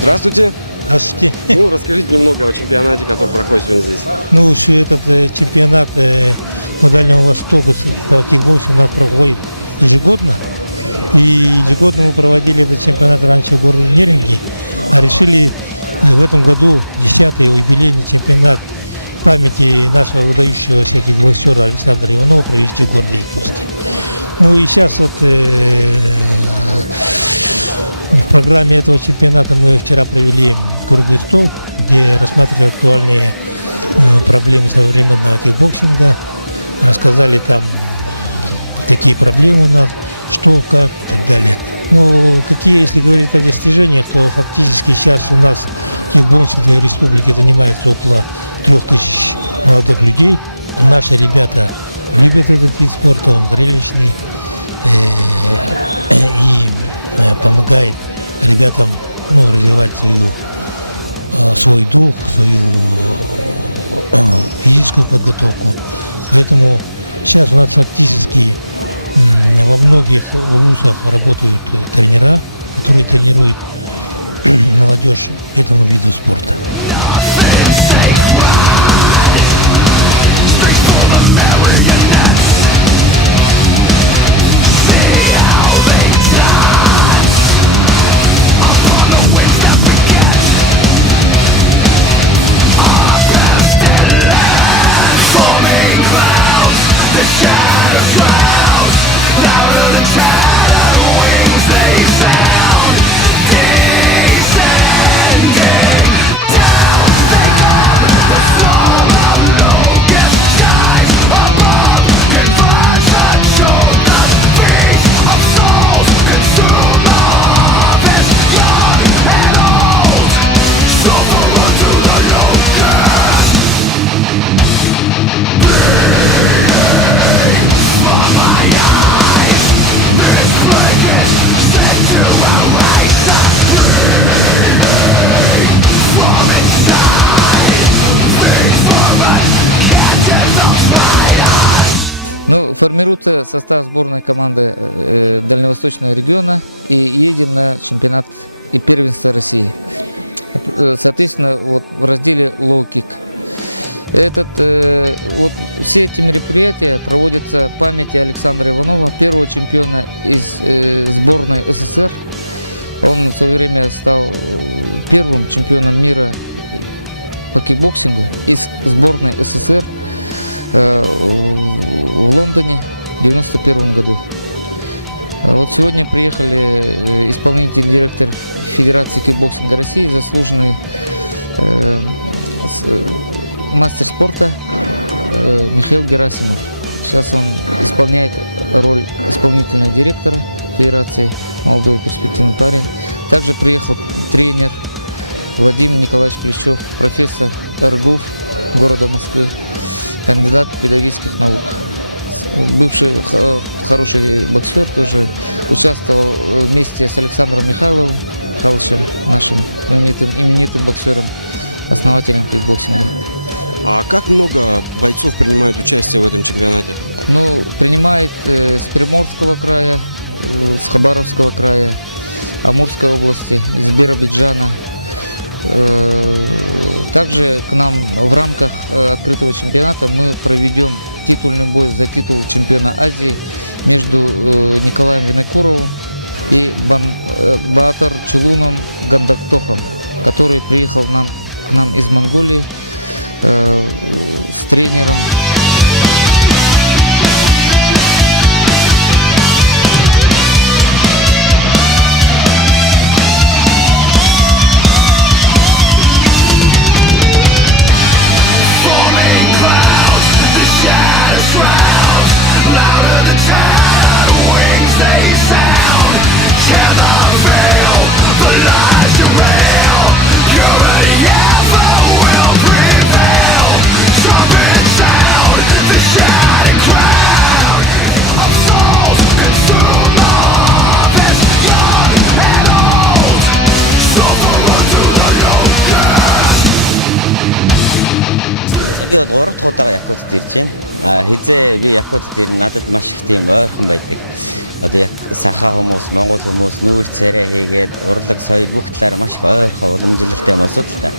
Здравствуйте. Здравствуйте. Расскажите немного о чемпионате, который проходит сегодня здесь. Этот чемпионат по Дальнему Востоку по кикбоксингу у нас проходит ежегодно. И ежегодно мы проводили этот чемпионат раньше в городе Неринге, а решили в этом году 10-й юбилейный чемпионат памяти нашего выдающегося кикбоксера Александра Иванова провести в городе Якутске. И сейчас в программе этого чемпионата мы вчера провели круглый стол, где рассматривали актуальные проблемы современного кикбоксинга, рассказали там, какие проблемы у нас, что, как и так далее. Какие, если говорить о достижениях, то фактически сейчас у нас в кикбоксинговой республике занимается около 3000 молодых людей. Наши ребята любят этот вид спорта, он зрелищный и помогает ребятам развивать свой дух, свою физическую подготовку. Поэтому сейчас у нас фактически во многих вузах работают тренера, которые тренируют молодежь этому виду спорта. Формируется состав сборной команды Дальневосточного региона и едем на чемпионат и первенство России. Соответственно, в разделе лоу-кик. Все эти мероприятия проводятся в памяти Александра Иванова, первого чемпиона из сборной СССР. Он в свое время стал первым чемпионом мира по кикбоксингу из сборной СССР в Лондоне в 1991 году. Сегодня приехали исполнительный директор Федерации кикбоксинга России, заслуженный мастер спорта Михаил Герасимов. Сейчас он исполняет роль исполнительного директора Федерации, молодой перспективный парень. Также приехал тренер Владимир Николаевич Плещев, профессор РГУФ города Москвы, кандидат педагогических наук. Бывший хороший боксер, тоже участвовал вместе с Александром Михайловичем, нашим именитым боксером, основателем кикбоксинга. А как много бойцов принимают участие в этом чемпионате? Принимает с Приморского края, с Хабаровского края, Амурской области, из Биробиджана. Также к нам в рамках открытого чемпионата мы проведем титульный бой за титул чемпиона Азии между Николаем Винокуровым и Баатар Чулуном Гандактохом, который приехал к нам из Монголии с тренером. Би бол 3 дахь удаага Якутад ирж байна. Хизээ би Якут дээр надад маш их тийм ойрхон байдаг. Одоо яг сахаа хүмүүс, монгол хүмүүс нүүр царай хийгээд урлаг соёл бүх талаар маш их ойрхон уламжлалтай юмсууд л та.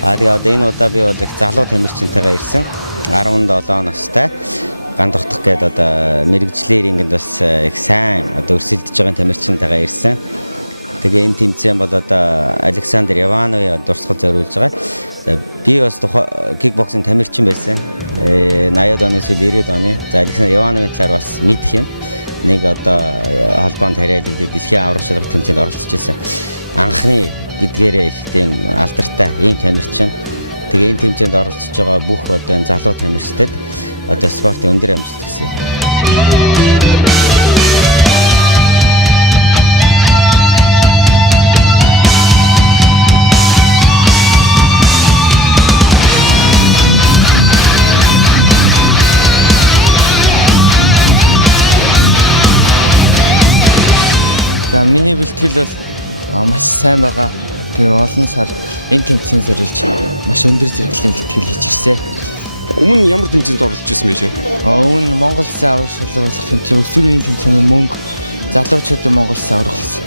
Тэгээ одоо энэ удаа би бол их залуу тамирчинтайгаа ирсэн. 17 настай. Гандухдах гээд одоо мэрэгжлийн ringiнд бас их сайн одоо өрсөлдөж байгаа тамирчинтайгаа ирсэн. Тэгээ энэ тэмцээн бол одоо Александр Ивановын дурсгал зориулж байгаа. Би бас кикбоксинг тамирчин байсан. 80-ад оны эсвэл 90-ад оны. За Александр Ивановын талаар бас мэдэх юм. Нэг одоо холбоонд хариалагддаг дэлхийн аврагчлалт тэмцээнд оролцож байсан. Анхны гэдгээрээ их тийм алдартай ийм тамирчин. Тэгээ энэ тэмцээнд оролцож байгаа бүх одоо энэ залуу тамирчдад одоо спортын өндөр амжилт хүсье. За миний бэлтгэл бол маш сайн байгаа. Тэгээ олон сар энэ тэмцээн зориулж маш өндөр зэрэглэлийн бэлтгэл хийж ирсэн. Өмнө ямар тэмцээнд оролцож ирсэн бэ? Өмнө Монгол Улсын аврагчлалт тэмцээн, өсвөрийн тэмцээний мөнгө залуучуудын Монгол Улсын аврагчлалт.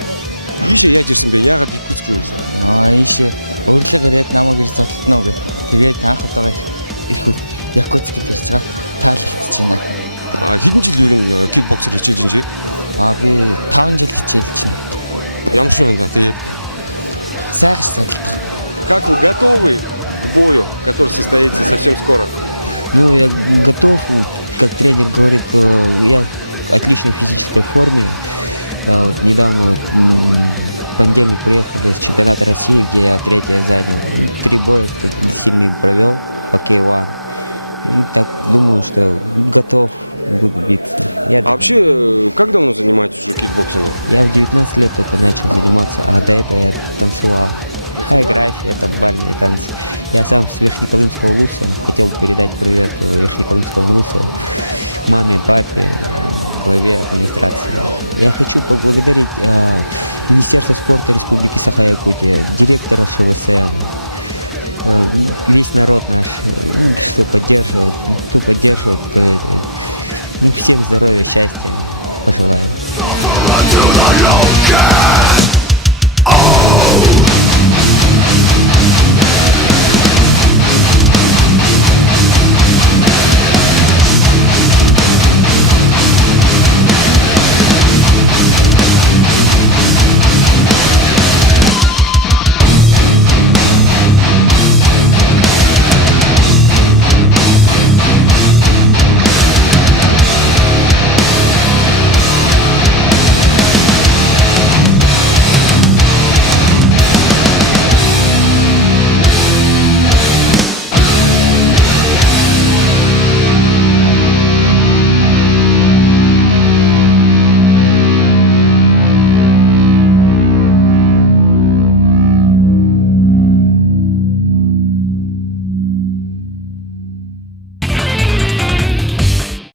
Ийшээ яаж ирсэн бэ? Яагаад Якутск руу ирсэн? Ийшээ урилга ирээд намайг ирж зодтолно гэж. Тэгээд анх удаага ирэх үед Якутскд ирж байгаа. Таалагдчихж байна. Хэдэн жил юу н кикбоксер хичээж инжээ? Би 5 жил хичээлж байна. Ямар шиг байна тэгээд сайхан садалдах. Как вы готовы к бою, который состоится совсем скоро? Ну, я готов, как тренер говорит, я в отличной физической форме. Вот недавно, в понедельник, приехали с чемпионата России, где я 3-е занял. 3 боя сильные провел по K1. Так думаю, что готов, буду биться. Вообще, как давно занимаетесь уже кикбоксингом? Я в 19 лет только начал заниматься, а до этого я танцевал. Хореография, там бальные танцы. Я сам с Верхнеколымского Луса. Хотел бы передать привет Верхнеколымскому Лусу, маме, папе, главе администрации. Я хочу поблагодарить Министерство спорта Республики Саха-Якутия, директора ШВСМ, весь народ наш, что поддерживает, кто поддерживает, всем здоровья, счастья пожелаю.